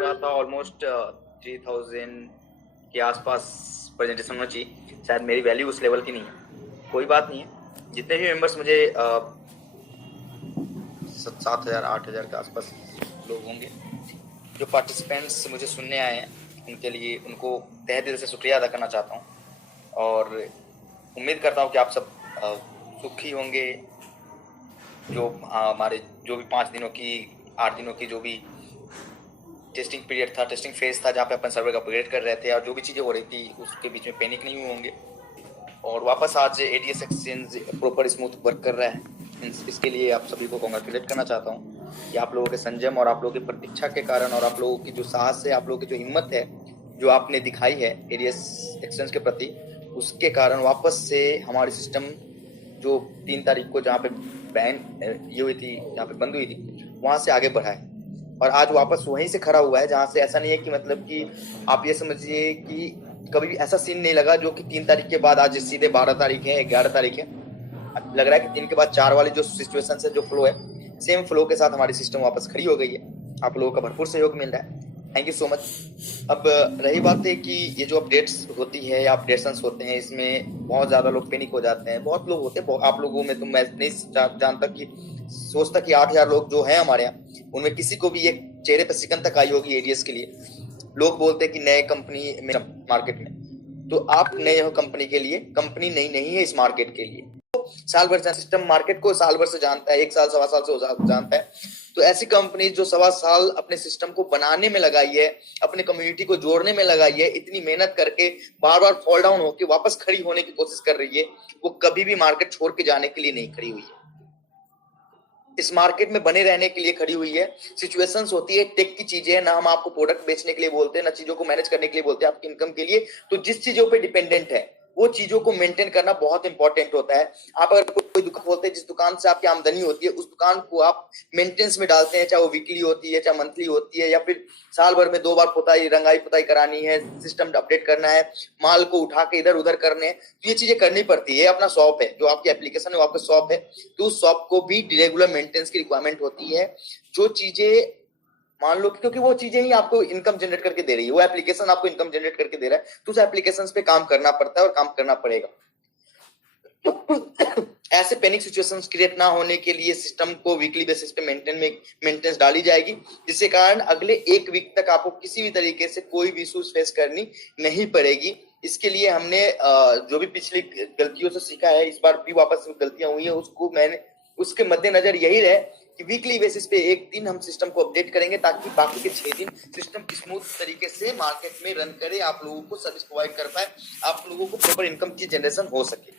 रहा था ऑलमोस्ट 3000 के आसपास प्रेजेंटेशन होना चाहिए। शायद मेरी वैल्यू उस लेवल की नहीं है, कोई बात नहीं है। जितने भी मेंबर्स मुझे 7000 8000 के आसपास लोग होंगे जो पार्टिसिपेंट्स मुझे सुनने आए हैं, उनके लिए उनको तहे दिल से शुक्रिया अदा करना चाहता हूँ और उम्मीद करता हूँ कि आप सब सुखी होंगे। जो हमारे जो भी 5 दिनों की 8 दिनों की जो भी टेस्टिंग पीरियड था, टेस्टिंग फेज था, जहाँ पे अपन सर्वर का अपग्रेड कर रहे थे और जो भी चीज़ें हो रही थी उसके बीच में पैनिक नहीं हुए होंगे और वापस आज ADS exchange proper smooth work कर रहा है। इसके लिए आप सभी को कॉन्ग्रेचुलेट करना चाहता हूँ कि आप लोगों के संयम और आप लोगों की प्रतीक्षा के कारण और आप लोगों की जो साहस है, आप लोगों की जो हिम्मत है जो आपने दिखाई है एडीएस एक्सचेंज के प्रति, उसके कारण वापस से हमारी सिस्टम जो 3 तारीख को जहाँ पे बैन ये हुई थी, जहाँ पे बंद हुई थी, वहाँ से आगे बढ़ा है और आज वापस वहीं से खड़ा हुआ है जहाँ से ऐसा नहीं है कि मतलब कि आप ये समझिए कि कभी भी ऐसा सीन नहीं लगा जो कि 3 तारीख के बाद आज सीधे 12 तारीख है, 11 तारीख है, लग रहा है कि 3 के बाद 4 वाली जो सिचुएशन है, जो फ्लो है, सेम फ्लो के साथ हमारी सिस्टम वापस खड़ी हो गई है। आप लोगों का भरपूर सहयोग मिल रहा है, थैंक यू सो मच। अब रही बात है कि ये जो अपडेट्स होती है या अपडेशंस होते हैं, इसमें बहुत ज़्यादा लोग पैनिक हो जाते हैं। बहुत लोग होते हैं, आप लोगों में तो मैं नहीं जानता कि सोचता कि 8000 लोग जो हैं हमारे यहाँ, उनमें किसी को भी एक चेहरे पर सिकन तक आई होगी एडीएस के लिए। लोग बोलते हैं कि नए कंपनी में मार्केट में, तो आप नए हो कंपनी के लिए, कंपनी नई नहीं है इस मार्केट के लिए। साल भर से सिस्टम मार्केट को साल भर से जानता है, 1 साल 1.25 साल से जानता है। तो ऐसी कंपनी जो 1.25 साल अपने सिस्टम को बनाने में लगाई है, अपने कम्युनिटी को जोड़ने में लगाई है, इतनी मेहनत करके बार बार फॉल डाउन होकर वापस खड़ी होने की कोशिश कर रही है, वो कभी भी मार्केट छोड़ के जाने के लिए नहीं खड़ी हुई है, इस मार्केट में बने रहने के लिए खड़ी हुई है। सिचुएशंस होती है, टेक की चीजें हैं ना, हम आपको प्रोडक्ट बेचने के लिए बोलते हैं ना चीजों को मैनेज करने के लिए बोलते हैं आपकी इनकम के लिए। तो जिस चीजों पे डिपेंडेंट है वो चीजों को मेंटेन करना बहुत इंपॉर्टेंट होता है। आप अगर कोई दुकान खोलते हैं, जिस दुकान से आपकी आमदनी होती है, उस दुकान को आप मेंटेनेंस में डालते हैं, चाहे वो वीकली होती है, चाहे मंथली होती है, या फिर साल भर में 2 बार पुताई रंगाई पुताई करानी है, सिस्टम अपडेट करना है, माल को उठा के इधर उधर करने हैं, तो ये चीजें करनी पड़ती है। अपना शॉप है, जो आपकी एप्लीकेशन है वो आपका शॉप है, तो उस शॉप को भी रेगुलर मेंटेनेंस की रिक्वायरमेंट होती है। जो चीजें मान लो, क्योंकि वो चीजें ही आपको इनकम जनरेट करके दे रही है, वो एप्लीकेशन आपको इनकम जनरेट करके दे रहा है, तो उस एप्लीकेशन पे काम करना पड़ता है और काम करना पड़ेगा। ऐसे पैनिक सिचुएशंस क्रिएट ना होने के लिए सिस्टम को वीकली बेसिस पे मेंटेनेंस डाली जाएगी, जिसके कारण अगले 1 वीक तक आपको किसी भी तरीके से कोई भी इश्यूज फेस करनी नहीं पड़ेगी। इसके लिए हमने जो भी पिछली गलतियों से सीखा है, इस बार भी वापस गलतियां हुई है उसको मैंने उसके मद्देनजर यही रहे कि वीकली बेसिस पे 1 दिन हम सिस्टम को अपडेट करेंगे, ताकि बाकी के 6 दिन सिस्टम स्मूथ तरीके से मार्केट में रन करे, आप लोगों को सर्विस प्रोवाइड कर पाए, आप लोगों को प्रॉपर इनकम की जनरेशन हो सके।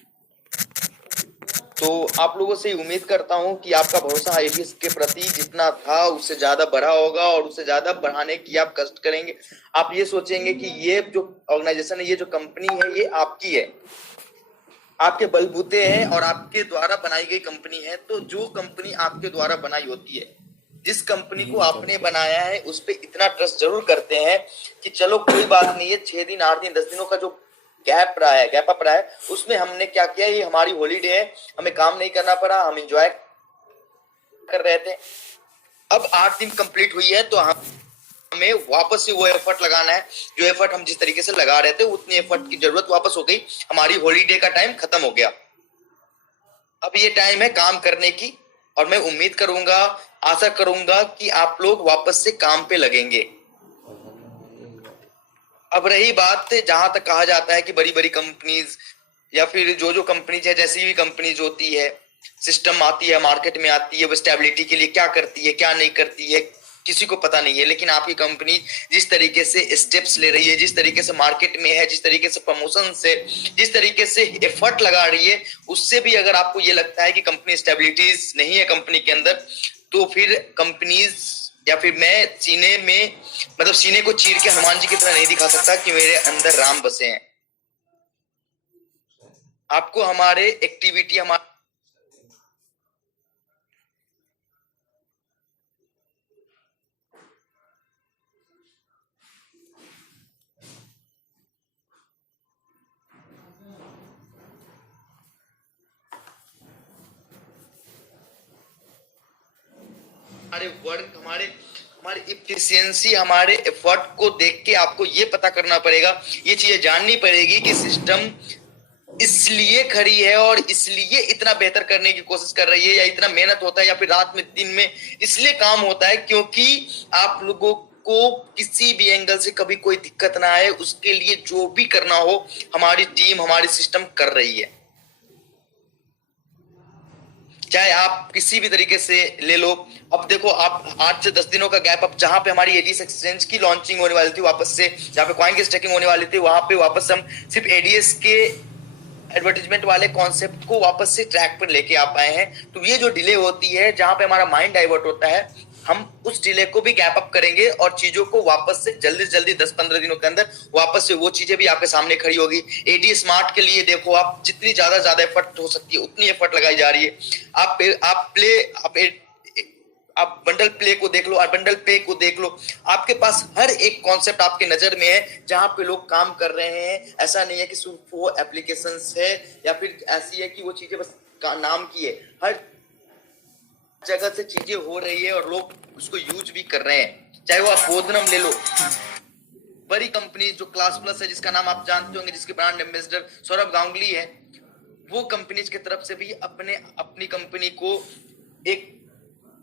तो आप लोगों से उम्मीद करता हूं कि आपका भरोसा एडीएस के प्रति जितना था उससे ज्यादा बढ़ा होगा और उससे ज्यादा बढ़ाने की आप कष्ट करेंगे। आप ये सोचेंगे कि ये जो ऑर्गेनाइजेशन है, ये जो कंपनी है, ये आपकी है, आपके बलबूते हैं और आपके द्वारा बनाई गई कंपनी है। तो जो कंपनी आपके द्वारा बनाई होती है, जिस कंपनी को आपने बनाया है, उस पर इतना ट्रस्ट जरूर करते हैं कि चलो कोई बात नहीं है, 6 दिन 8 दिन 10 दिनों का जो गैप अप रहा है, उसमें हमने क्या किया, ये हमारी हॉलीडे है, हमें काम नहीं करना पड़ा, हम एंजॉय कर रहे थे। अब 8 दिन कंप्लीट हुई है, तो हमें वापस से वो एफर्ट लगाना है, जो एफर्ट हम जिस तरीके से लगा रहे थे, उतनी एफर्ट की जरूरत वापस हो गई, हमारी हॉलीडे का टाइम खत्म हो गया। अब ये टाइम है काम करने की, और मैं उम्मीद करूंगा, आशा करूंगा कि आप लोग वापस से काम पे लगेंगे। अब रही बात, जहां तक कहा जाता है कि बड़ी बड़ी कंपनीज या फिर जो जो कंपनीज है, जैसी भी कंपनीज होती है, सिस्टम आती है, मार्केट में आती है, वो स्टेबिलिटी के लिए क्या करती है क्या नहीं करती है किसी को पता नहीं है। लेकिन आपकी कंपनी जिस तरीके से स्टेप्स ले रही है, जिस तरीके से मार्केट में है, जिस तरीके से प्रमोशन से, जिस तरीके से एफर्ट लगा रही है, उससे भी अगर आपको ये लगता है कि कंपनी स्टेबिलिटीज नहीं है कंपनी के अंदर, तो फिर कंपनीज या फिर मैं सीने में मतलब सीने को चीर के हनुमान जी की तरह नहीं दिखा सकता कि मेरे अंदर राम बसे हैं। आपको हमारे एक्टिविटी हमारे वर्क, हमारे हमारी इफिशियंसी, हमारे एफर्ट को देख के आपको ये पता करना पड़ेगा, ये चीजें जाननी पड़ेगी कि सिस्टम इसलिए खड़ी है और इसलिए इतना बेहतर करने की कोशिश कर रही है, या इतना मेहनत होता है, या फिर रात में दिन में इसलिए काम होता है क्योंकि आप लोगों को किसी भी एंगल से कभी कोई दिक्कत ना आए, उसके लिए जो भी करना हो हमारी टीम, हमारी सिस्टम कर रही है। चाहे आप किसी भी तरीके से ले लो। अब देखो, आप 8 से 10 दिनों का गैप, अब जहां पे हमारी एडीएस एक्सचेंज की लॉन्चिंग होने वाली थी वापस से, जहां पे कॉइन की स्टेकिंग होने वाली थी, वहां पे वापस हम सिर्फ एडीएस के एडवर्टीजमेंट वाले कॉन्सेप्ट को वापस से ट्रैक पर लेके आ पाए हैं। तो ये जो डिले होती है, जहां पे हमारा माइंड डाइवर्ट होता है, हम उस डिले को भी गैप अप करेंगे और चीजों को वापस से जल्दी से जल्दी 10-15 दिनों के अंदर वापस से वो चीजें भी आपके सामने खड़ी होगी। एडी स्मार्ट के लिए देखो, आप जितनी ज्यादा एफर्ट हो सकती है उतनी एफर्ट लगाई जा रही है। आप बंडल प्ले को देख लो और बंडल पे को देख लो, आपके पास हर एक कॉन्सेप्ट आपके नजर में है जहां पे लोग काम कर रहे हैं। ऐसा नहीं है कि सिर्फ वो एप्लीकेशंस है या फिर ऐसी है कि वो चीजें बस नाम की है। हर जगह से चीजें हो रही है और लोग उसको यूज भी कर रहे हैं। चाहे वो आप बोधनम ले लो, बड़ी कंपनी जो क्लास प्लस है, जिसका नाम आप जानते होंगे, जिसके ब्रांड एम्बेसडर सौरभ गांगुली है, वो कंपनीज की तरफ से भी अपनी कंपनी को एक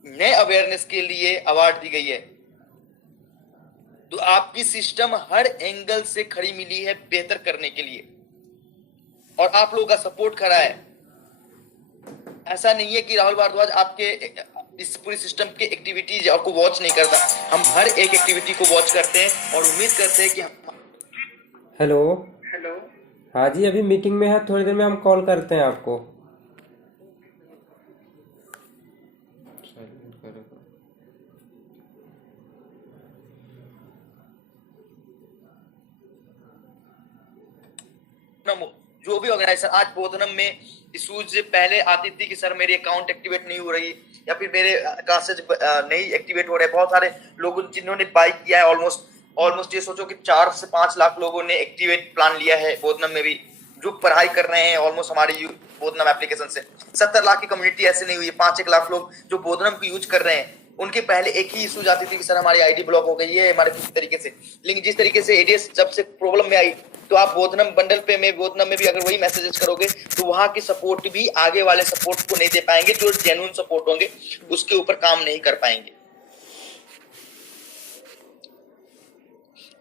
नए अवेयरनेस के लिए अवार्ड दी गई है। तो आपकी सिस्टम हर एंगल से खड़ी मिली है बेहतर करने के लिए, और आप लोगों का सपोर्ट खड़ा है। ऐसा नहीं है कि राहुल भारद्वाज आपके इस पूरी सिस्टम के एक्टिविटीज आपको वॉच नहीं करता, हम हर एक एक्टिविटी को वॉच करते हैं और उम्मीद करते हैं कि हम। हेलो। हेलो। हाँ जी, अभी मीटिंग में है, थोड़ी देर में हम कॉल करते हैं आपको। जो भी ऑर्गेनाइजेशन आज बोधनम में इशूज पहले आती थी कि सर मेरी अकाउंट एक्टिवेट नहीं हो रही, या फिर मेरे क्लासेज नहीं एक्टिवेट हो रहे। बहुत सारे लोगों जिन्होंने बाई किया है, ऑलमोस्ट ये सोचो कि 4 से 5 लाख लोगों ने एक्टिवेट प्लान लिया है बोधनम में भी, जो पढ़ाई कर रहे हैं ऑलमोस्ट हमारी बोधनम एप्लीकेशन से। 70 लाख की कम्युनिटी ऐसे नहीं हुई, 5-1 लाख लोग जो बोधनम को यूज कर रहे हैं, उनके पहले एक ही इशू जाती थी कि सर हमारी आईडी ब्लॉक हो गई है हमारे किसी तरीके से। लेकिन जिस तरीके से एडीएस जब से प्रॉब्लम में आई, तो आप बोधनम बंडल पे में बोधनम में भी अगर वही मैसेजेस करोगे तो वहां की सपोर्ट भी आगे वाले सपोर्ट को नहीं दे पाएंगे, जो जेन्युइन सपोर्ट होंगे उसके ऊपर काम नहीं कर पाएंगे।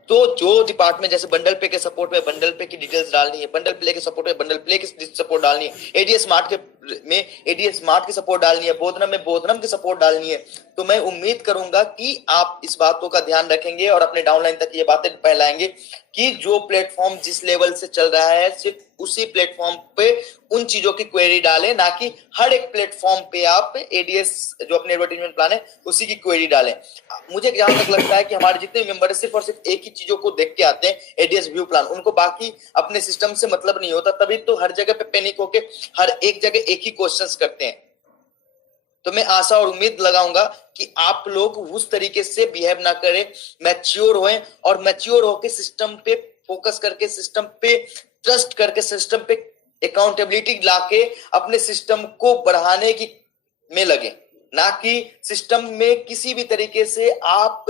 तो जो डिपार्टमेंट, जैसे बंडल पे के सपोर्ट में बंडल पे की डिटेल्स डालनी है, बंडल प्ले के सपोर्ट में बंडल प्ले की सपोर्ट डालनी है, एडीएस स्मार्ट के में एडीएस स्मार्ट की सपोर्ट डालनी है, बोधनम में बोधनम की सपोर्ट डालनी है, तो मैं उम्मीद करूंगा कि आप इस बातों का ध्यान रखेंगे और अपने डाउनलाइन तक ये बातें फैलाएंगे कि जो प्लेटफॉर्म जिस लेवल से चल रहा है सिर्फ उसी प्लेटफॉर्म पे उन चीजों की क्वेरी डालें, ना कि हर एक प्लेटफॉर्म पे आप एडीएस जो अपने एडवर्टाइजमेंट प्लान है उसी की क्वेरी डालें। मुझे जहां तक लगता है कि हमारे जितने मेंबर सिर्फ और सिर्फ एक ही चीजों को देख के आते हैं, एडीएस व्यू प्लान, उनको बाकी अपने सिस्टम से मतलब नहीं होता, तभी तो हर जगह पे पैनिक होके हर एक जगह एक ही क्वेश्चंस करते हैं। तो मैं आशा और उम्मीद लगाऊंगा कि आप लोग उस तरीके से बिहेव ना करें, मैच्योर होएं और मैच्योर होकर सिस्टम पे फोकस करके, सिस्टम पे ट्रस्ट करके, सिस्टम पे अकाउंटेबिलिटी लाके अपने सिस्टम को बढ़ाने की में लगे, ना कि सिस्टम में किसी भी तरीके से आप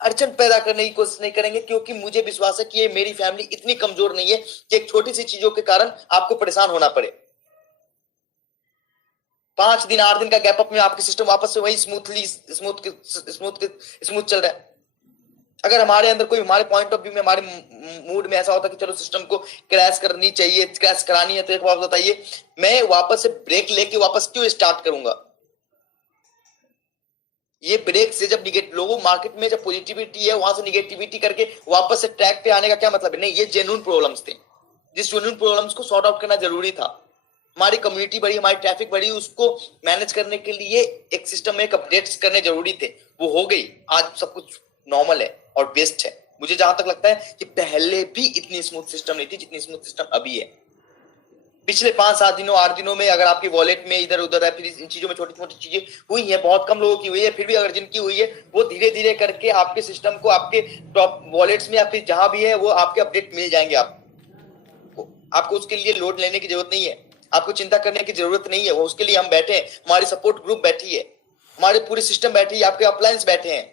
अड़चन पैदा करने की कोशिश नहीं करेंगे। क्योंकि मुझे विश्वास है कि ये मेरी फैमिली इतनी कमजोर नहीं है कि एक छोटी सी चीजों के कारण आपको परेशान होना पड़े। 5 दिन 8 दिन का गैप अप में आपके सिस्टम वापस से वही स्मूथ चल रहा है। अगर हमारे अंदर कोई, हमारे पॉइंट ऑफ व्यू में, हमारे मूड में ऐसा होता कि चलो सिस्टम को क्रैश करनी चाहिए, क्रैश करानी है, तो एक बात बताइए, मैं वापस से ब्रेक लेके वापस क्यों स्टार्ट करूंगा? ये ब्रेक से जब लोगों मार्केट में जब पॉजिटिविटी है, वहां से निगेटिविटी करके वापस से ट्रैक पे आने का क्या मतलब है? नहीं, ये जेन्युइन प्रॉब्लम्स थे, जिस जेन्युइन प्रॉब्लम्स को सॉर्ट आउट करना जरूरी था। हमारी कम्युनिटी बढ़ी, हमारी ट्रैफिक बढ़ी, उसको मैनेज करने के लिए एक सिस्टम में अपडेट्स करने जरूरी थे, वो हो गई। आज सब कुछ नॉर्मल है और बेस्ट है। मुझे जहां तक लगता है कि पहले भी इतनी स्मूथ सिस्टम नहीं थी जितनी स्मूथ सिस्टम अभी है। पिछले 5-7 दिनों 8 दिनों में अगर आपकी वॉलेट में इधर उधर है, फिर इन चीजों में छोटी छोटी चीजें हुई है, बहुत कम लोगों की हुई है, फिर भी अगर जिनकी हुई है वो धीरे धीरे करके आपके सिस्टम को आपके टॉप वॉलेट्स में या फिर जहां भी है वो आपके अपडेट मिल जाएंगे। आपको उसके लिए लोड लेने की जरूरत नहीं है, आपको चिंता करने की जरूरत नहीं है। वो उसके लिए हम बैठे हैं, हमारी सपोर्ट ग्रुप बैठी है, हमारे पूरे सिस्टम बैठी है, आपके अपलायंस बैठे हैं।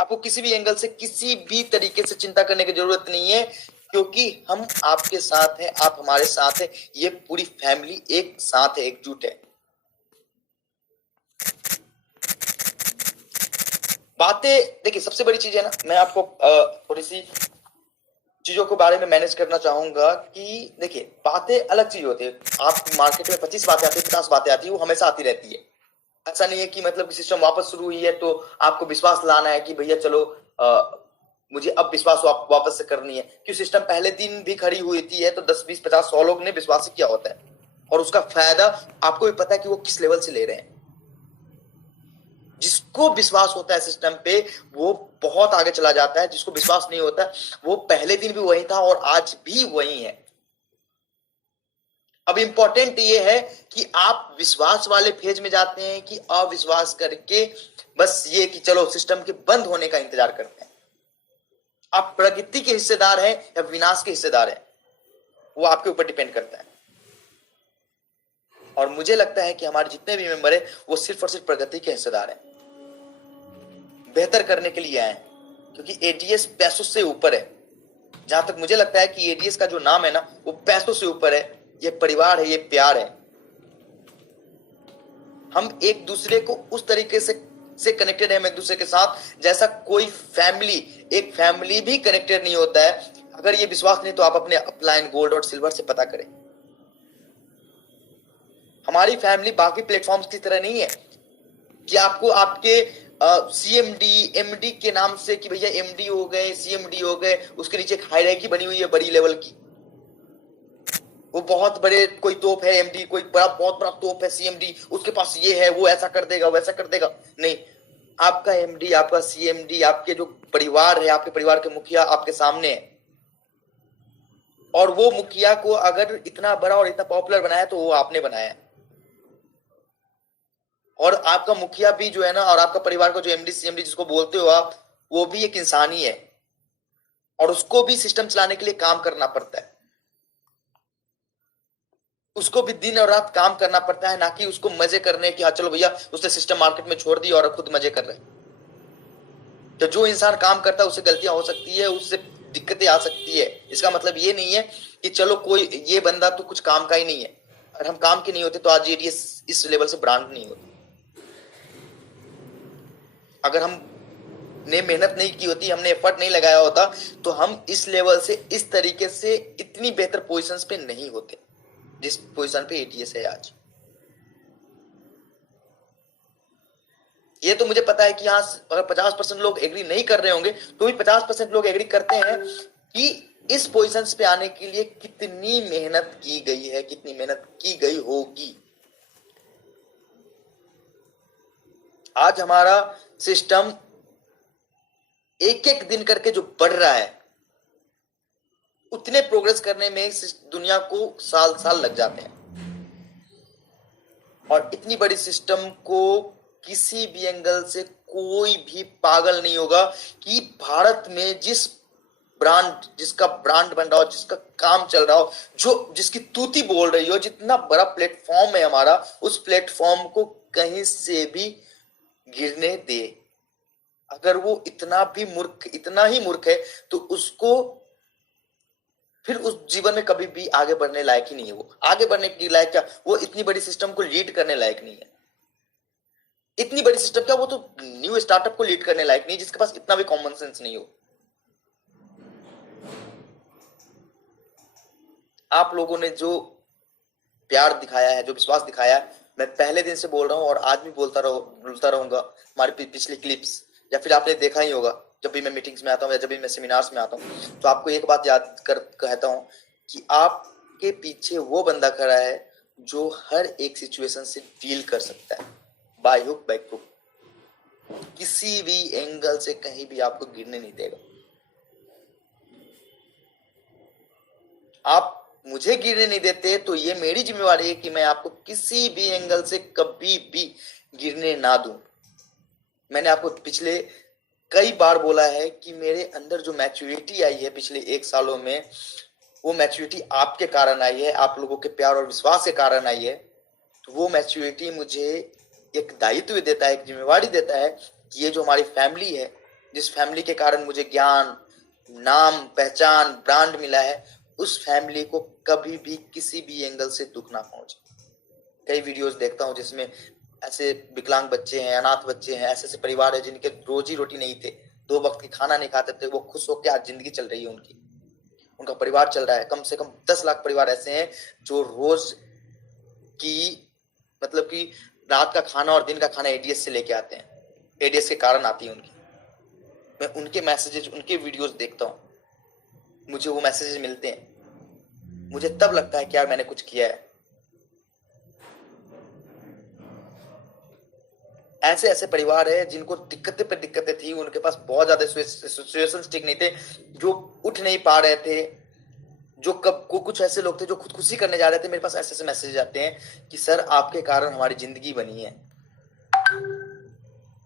आपको किसी भी एंगल से किसी भी तरीके से चिंता करने की जरूरत नहीं है, क्योंकि हम आपके साथ हैं, आप हमारे साथ हैं, ये पूरी फैमिली एक साथ है, एकजुट है। बातें देखिए, सबसे बड़ी चीज है ना, मैं आपको थोड़ी सी चीजों के बारे में मैनेज करना चाहूंगा कि देखिए, बातें अलग चीज होती है। आप मार्केट में 25 बातें आती है, 50 बातें आती है, वो हमेशा आती रहती है। ऐसा नहीं है कि मतलब कि सिस्टम वापस शुरू हुई है तो आपको विश्वास लाना है कि भैया चलो मुझे अब विश्वास वापस से करनी है। क्यों, सिस्टम पहले दिन भी खड़ी हुई थी है तो 10 20 50 100 लोग ने विश्वास किया होता है, और उसका फायदा आपको भी पता है कि वो किस लेवल से ले रहे हैं। जिसको विश्वास होता है सिस्टम पे वो बहुत आगे चला जाता है, जिसको विश्वास नहीं होता वो पहले दिन भी वही था और आज भी वही है। अब इंपॉर्टेंट ये है कि आप विश्वास वाले फेज में जाते हैं कि अविश्वास करके बस ये कि चलो सिस्टम के बंद होने का इंतजार करते हैं। आप प्रगति के हिस्सेदार हैं या विनाश के हिस्सेदार हैं, वो आपके ऊपर डिपेंड करता है। और मुझे लगता है कि हमारे जितने भी मेंबर हैं वो सिर्फ और सिर्फ प्रगति के हिस्सेदार हैं, बेहतर करने के लिए आए हैं, क्योंकि एडीएस पैसों से ऊपर है। जहां तक मुझे लगता है कि एडीएस का जो नाम है ना वो पैसों से ऊपर है। ये परिवार है, ये प्यार है। हम एक दूसरे को उस तरीके से कनेक्टेड है, हम एक दूसरे के साथ, जैसा कोई फैमिली, एक फैमिली भी कनेक्टेड नहीं होता है। अगर ये विश्वास नहीं तो आप अपने अपलाइन गोल्ड और सिल्वर से पता करें। हमारी फैमिली बाकी प्लेटफॉर्म्स की तरह नहीं है कि आपको आपके सीएमडी एमडी के नाम से कि भैया एमडी हो गए, सीएमडी हो गए, उसके नीचे एक हायरार्की बनी हुई है बड़ी लेवल की। वो बहुत बड़े कोई तोप है एमडी, कोई बहुत बड़ा तोप है सीएमडी, उसके पास ये है, वो ऐसा कर देगा, वैसा कर देगा। नहीं, आपका एमडी, आपका सीएमडी, आपके जो परिवार है, आपके परिवार के मुखिया आपके सामने है। और वो मुखिया को अगर इतना बड़ा और इतना पॉपुलर बनाया तो वो आपने बनाया है। और आपका मुखिया भी जो है ना, और आपका परिवार का जो एमडी सीएमडी जिसको बोलते हो आप, वो भी एक इंसान ही है, और उसको भी सिस्टम चलाने के लिए काम करना पड़ता है। उसको भी दिन और रात काम करना पड़ता है, ना कि उसको मजे करने की हाँ चलो भैया उसने सिस्टम मार्केट में छोड़ दी और खुद मजे कर रहे हैं। तो जो इंसान काम करता है उससे गलतियां हो सकती है, उससे दिक्कतें आ सकती है। इसका मतलब ये नहीं है कि चलो कोई ये बंदा तो कुछ काम का ही नहीं है। अगर हम काम के नहीं होते तो आज एडीएस इस लेवल से ब्रांड नहीं होती। अगर हम ने मेहनत नहीं की होती, हमने एफर्ट नहीं लगाया होता, तो हम इस लेवल से, इस तरीके से, इतनी बेहतर पोजीशंस पे नहीं होते जिस पोजीशन पे एटीएस है आज। ये तो मुझे पता है कि यहाँ अगर 50% लोग एग्री नहीं कर रहे होंगे तो भी 50% लोग एग्री करते हैं कि इस पोजीशंस पे आने के लिए कितनी मेहनत की गई है, कितनी मेहनत की गई होगी। आज हमारा सिस्टम एक एक दिन करके जो बढ़ रहा है, उतने प्रोग्रेस करने में दुनिया को साल साल लग जाते हैं। और इतनी बड़ी सिस्टम को किसी भी एंगल से कोई भी पागल नहीं होगा कि भारत में जिस ब्रांड, जिसका ब्रांड बन रहा हो, जिसका काम चल रहा हो, जो जिसकी तूती बोल रही हो, जितना बड़ा प्लेटफॉर्म है हमारा, उस प्लेटफॉर्म को कहीं से भी गिरने दे। अगर वो इतना ही मूर्ख है तो उसको फिर उस जीवन में कभी भी आगे बढ़ने लायक ही नहीं है। वो आगे बढ़ने के लायक क्या, वो इतनी बड़ी सिस्टम को लीड करने लायक नहीं है। इतनी बड़ी सिस्टम क्या, वो तो न्यू स्टार्टअप को लीड करने लायक नहीं, जिसके पास इतना भी कॉमन सेंस नहीं हो। आप लोगों ने जो प्यार दिखाया है, जो विश्वास दिखाया है, मैं पहले दिन से बोल रहा हूं और आज भी बोलता रहूंगा। हमारी पिछली क्लिप्स या फिर आपने देखा ही होगा, जब भी मैं मीटिंग्स में आता हूँ या जब भी मैं सेमिनार्स में आता हूँ, तो आपको एक बात याद कर कहता हूँ कि आपके पीछे वो बंदा खड़ा है जो हर एक सिचुएशन से डील कर सकता है, बाय हुक बाय क्रुक, किसी भी एंगल से कहीं भी आपको गिरने नहीं देगा। आप मुझे गिरने नहीं देते तो ये मेरी जिम्मेवारी है कि मैं आपको किसी भी एंगल से कभी भी गिरने ना दूं। मैंने आपको पिछले कई बार बोला है कि मेरे अंदर जो मैच्योरिटी आई है पिछले 1 सालों में, वो मैच्योरिटी आपके कारण आई है, आप लोगों के प्यार और विश्वास के कारण आई है। तो वो मैच्योरिटी मुझे एक दायित्व देता है, एक जिम्मेवारी देता है कि ये जो हमारी फैमिली है, जिस फैमिली के कारण मुझे ज्ञान, नाम, पहचान, ब्रांड मिला है, उस फैमिली को कभी भी किसी भी एंगल से दुख ना पहुंचे। कई वीडियोस देखता हूं जिसमें ऐसे विकलांग बच्चे हैं, अनाथ बच्चे हैं, ऐसे ऐसे परिवार है जिनके रोजी रोटी नहीं थे, 2 वक्त की खाना नहीं खाते थे, वो खुश होकर आज जिंदगी चल रही है उनकी, उनका परिवार चल रहा है। कम से कम 10 लाख परिवार ऐसे हैं जो रोज की मतलब कि रात का खाना और दिन का खाना एडीएस से लेके आते हैं, एडीएस के कारण आती है उनकी। मैं उनके मैसेजेस, उनके वीडियोस देखता हूँ, मुझे वो मैसेजेस मिलते हैं, मुझे तब लगता है कि यार मैंने कुछ किया है। ऐसे ऐसे परिवार है जिनको दिक्कतें पे दिक्कतें थी, उनके पास बहुत ज्यादा सिचुएशंस ठीक नहीं थे, जो उठ नहीं पा रहे थे, जो कब को कुछ ऐसे लोग थे जो खुदकुशी करने जा रहे थे। मेरे पास ऐसे ऐसे मैसेज आते हैं कि सर आपके कारण हमारी जिंदगी बनी है।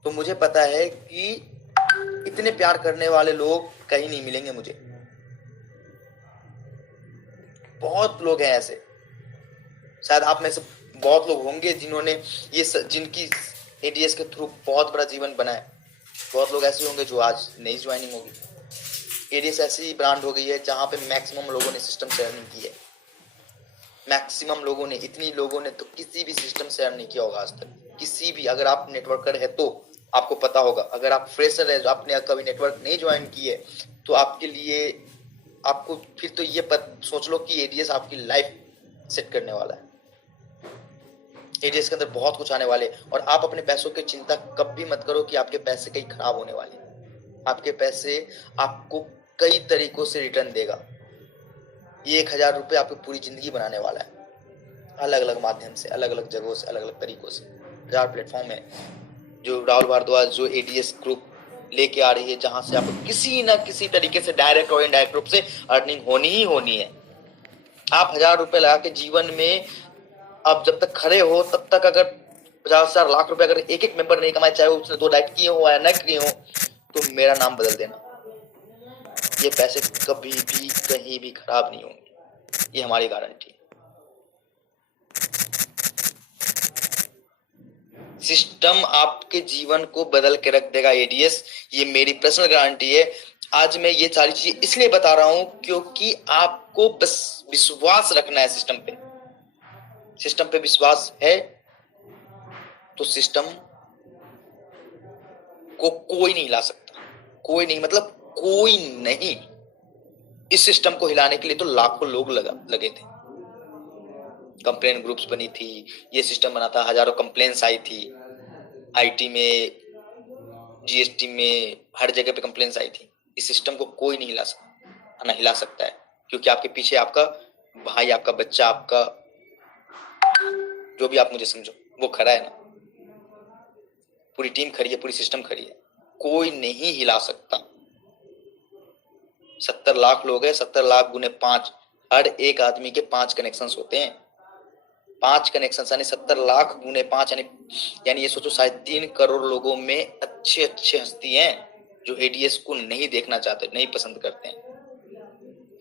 तो मुझे पता है कि इतने प्यार करने वाले लोग कहीं नहीं मिलेंगे मुझे। बहुत लोग हैं ऐसे, शायद आप में से बहुत लोग होंगे जिन्होंने जिनकी एडीएस के थ्रू बहुत बड़ा जीवन बना है। बहुत लोग ऐसे होंगे जो आज नई ज्वाइनिंग होगी। एडीएस ऐसी ब्रांड हो गई है जहां पे मैक्सिमम लोगों ने सिस्टम से अर्निंग की है। मैक्सिमम लोगों ने, इतनी लोगों ने तो किसी भी सिस्टम से अर्न नहीं किया होगा आज तक, किसी भी। अगर आप नेटवर्कर है तो आपको पता होगा, अगर आप फ्रेशर है, आपने कभी नेटवर्क नहीं ज्वाइन किए, तो आपके लिए, आपको फिर तो ये सोच लो कि एडीएस आपकी लाइफ सेट करने वाला है। एडीएस के अंदर बहुत कुछ आने वाले, और आप अपने पैसों की चिंता कभी मत करो कि आपके पैसे कहीं खराब होने वाले। आपके पैसे आपको कई तरीकों से रिटर्न देगा। ये 1000 रुपये आपकी पूरी जिंदगी बनाने वाला है, अलग अलग माध्यम से, अलग अलग जगहों से, अलग अलग तरीकों से। 1000 प्लेटफॉर्म है जो राहुल भारद्वाज, जो एडीएस ग्रुप लेके आ रही है, जहां से आपको किसी ना किसी तरीके से डायरेक्ट और इनडायरेक्ट रूप से अर्निंग होनी ही होनी है। आप 1000 रुपये लगा के जीवन में आप जब तक खड़े हो तब तक, अगर 50,000 लाख रुपए अगर एक एक मेंबर नहीं कमाए, चाहे उसने 2 डाइट किए हो या न किए हो, तो मेरा नाम बदल देना। ये पैसे कभी भी कहीं भी खराब नहीं होंगे, ये हमारी गारंटी है। सिस्टम आपके जीवन को बदल के रख देगा एडीएस, ये मेरी पर्सनल गारंटी है। आज मैं ये सारी चीजें इसलिए बता रहा हूं क्योंकि आपको बस विश्वास रखना है सिस्टम पे। सिस्टम पे विश्वास है तो सिस्टम को कोई नहीं हिला सकता। कोई नहीं, मतलब कोई नहीं। इस सिस्टम को हिलाने के लिए तो लाखों लोग लगे थे। कंप्लेन ग्रुप्स बनी थी, ये सिस्टम बना था, हजारों कंप्लेन्स आई थी, आईटी में, जीएसटी में, हर जगह पे कंप्लेन्स आई थी। इस सिस्टम को कोई नहीं हिला सकता, ना हिला सकता है, क्योंकि आपके पीछे आपका भाई, आपका बच्चा, आपका जो भी आप मुझे समझो, वो खड़ा है ना। पूरी टीम खड़ी है, पूरी सिस्टम खड़ी है, कोई नहीं हिला सकता। 70 लाख लोग हैं, 70 लाख गुने 5, हर एक आदमी के 5 कनेक्शंस होते हैं। 5 कनेक्शंस यानी 70 लाख गुने 5, यानी ये सोचो 3.5 करोड़ लोगों में अच्छे अच्छे हस्ती हैं जो एडीएस को नहीं देखना चाहते, नहीं पसंद करते हैं,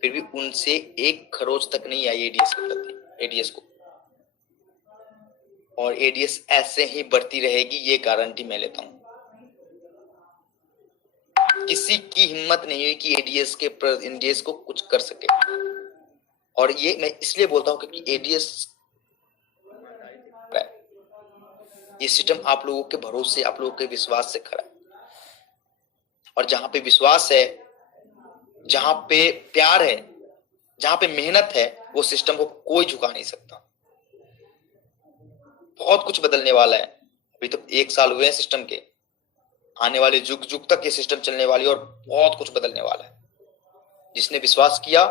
फिर भी उनसे एक खरोच तक नहीं आई एडीएस के प्रति, एडीएस को। और एडीएस ऐसे ही बढ़ती रहेगी, ये गारंटी मैं लेता हूं। किसी की हिम्मत नहीं हुई कि एडीएस को कुछ कर सके। और ये मैं इसलिए बोलता हूं क्योंकि एडीएस, ये सिस्टम आप लोगों के भरोसे, आप लोगों के विश्वास से खड़ा है। और जहां पे विश्वास है, जहां पे प्यार है, जहां पे मेहनत है, वो सिस्टम को कोई झुका नहीं सकता। बहुत कुछ बदलने वाला है। अभी तो 1 साल हुए हैं सिस्टम के, आने वाले जुग जुग तक ये सिस्टम चलने वाली है और बहुत कुछ बदलने वाला है। जिसने विश्वास किया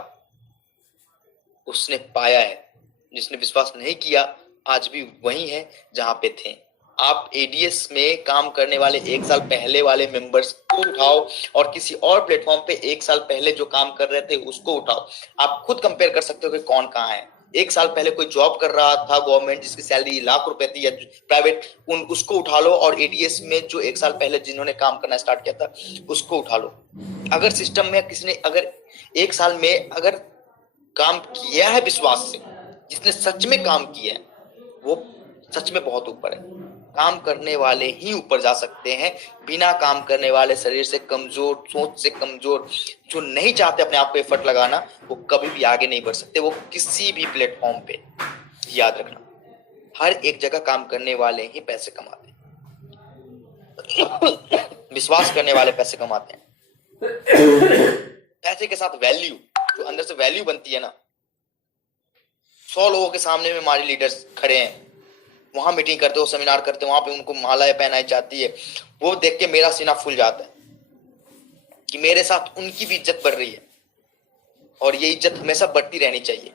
उसने पाया है, जिसने विश्वास नहीं किया आज भी वही है जहां पे थे। आप एडीएस में काम करने वाले 1 साल पहले वाले मेंबर्स को उठाओ और किसी और प्लेटफॉर्म पे 1 साल पहले जो काम कर रहे थे उसको उठाओ। आप खुद कंपेयर कर सकते हो कि कौन कहां है। 1 साल पहले कोई जॉब कर रहा था गवर्नमेंट, जिसकी सैलरी लाख रुपए थी, या प्राइवेट, उसको उठा लो, और एडीएस में जो 1 साल पहले जिन्होंने काम करना स्टार्ट किया था उसको उठा लो। अगर सिस्टम में किसी ने अगर 1 साल में अगर काम किया है विश्वास से, जिसने सच में काम किया है, वो सच में बहुत ऊपर है। काम करने वाले ही ऊपर जा सकते हैं। बिना काम करने वाले, शरीर से कमजोर, सोच से कमजोर, जो नहीं चाहते अपने आप को एफर्ट लगाना, वो कभी भी आगे नहीं बढ़ सकते। वो किसी भी प्लेटफॉर्म पे, याद रखना, हर एक जगह काम करने वाले ही पैसे कमाते हैं। विश्वास करने वाले पैसे कमाते हैं। पैसे के साथ वैल्यू, जो अंदर से वैल्यू बनती है ना। 100 लोगों के सामने में हमारे लीडर्स खड़े हैं, वहां मीटिंग करते हो, सेमिनार करते हो, वहां पे उनको मालाएं पहनाई जाती है, वो देख के मेरा सीना फूल जाता है कि मेरे साथ उनकी भी इज्जत बढ़ रही है, और ये इज्जत हमेशा बढ़ती रहनी चाहिए।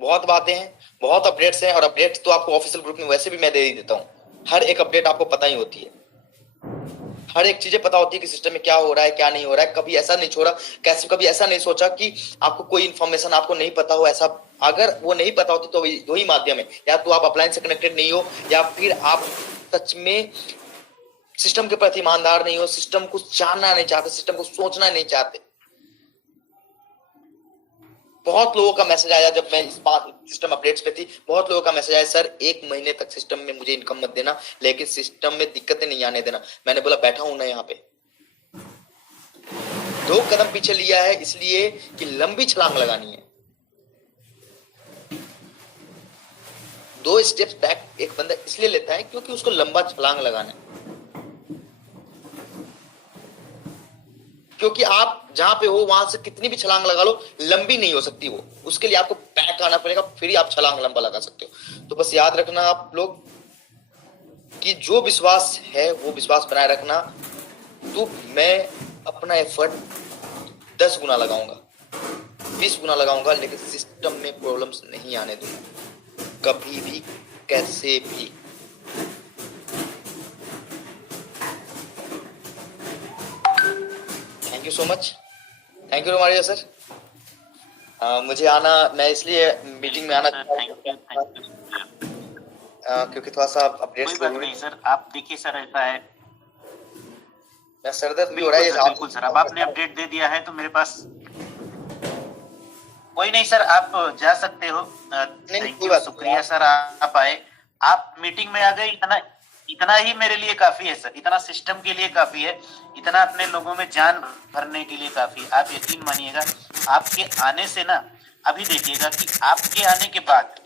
बहुत बातें हैं, बहुत अपडेट्स हैं, और अपडेट्स तो आपको ऑफिशियल ग्रुप में वैसे भी मैं दे ही देता हूँ। हर एक अपडेट आपको पता ही होती है, हर एक चीजें पता होती है कि सिस्टम में क्या हो रहा है, क्या नहीं हो रहा है। कभी ऐसा नहीं छोड़ा, कैसे कभी ऐसा नहीं सोचा कि आपको कोई इन्फॉर्मेशन आपको नहीं पता हो। ऐसा अगर वो नहीं पता होती तो दो ही माध्यम है, या तो आप अपलाइन से कनेक्टेड नहीं हो, या फिर आप सच में सिस्टम के प्रति ईमानदार नहीं हो, सिस्टम को जानना नहीं चाहते, सिस्टम को सोचना नहीं चाहते। बहुत लोगों का मैसेज आया जब मैं इस बात सिस्टम अपडेट्स पे थी, बहुत लोगों का मैसेज आया, सर 1 महीने तक सिस्टम में मुझे इनकम मत देना, लेकिन सिस्टम में दिक्कतें नहीं आने देना। मैंने बोला बैठा हूं ना यहाँ पे, 2 कदम पीछे लिया है इसलिए कि लंबी छलांग लगानी है। 2 स्टेप्स बैक एक बंदा इसलिए लेता है क्योंकि उसको लंबा छलांग लगाना है। क्योंकि आप जहां पे हो वहां से कितनी भी छलांग लगा लो, लंबी नहीं हो सकती वो, उसके लिए आपको बैक आना पड़ेगा, फिर ही आप छलांग लंबा लगा सकते हो। तो बस याद रखना आप लोग कि जो विश्वास है वो विश्वास बनाए रखना। तो मैं अपना एफर्ट 10 गुना लगाऊंगा, 20 गुना लगाऊंगा, लेकिन सिस्टम में प्रॉब्लम्स नहीं आने दूंगा कभी भी, कैसे भी। Thank you so much, thank you Romaria sir. मुझे आना, मैं इसलिए मीटिंग में आना क्योंकि थोड़ा सा अपडेट्स कोई बात नहीं सर, आप देखिए सर, ऐसा है मैं सरदर्द भी हो रहा है। बिल्कुल सर, अब आपने अपडेट दे दिया है तो मेरे पास कोई नहीं सर, आप जा सकते हो। थैंक यू, शुक्रिया सर, आप आए, आप मीटिंग में आ गए, इतना ही मेरे लिए काफी है सर, इतना सिस्टम के लिए काफी है, इतना अपने लोगों में जान भरने के लिए काफी है। आप यकीन मानिएगा, आपके आने से ना, अभी देखिएगा कि आपके आने के बाद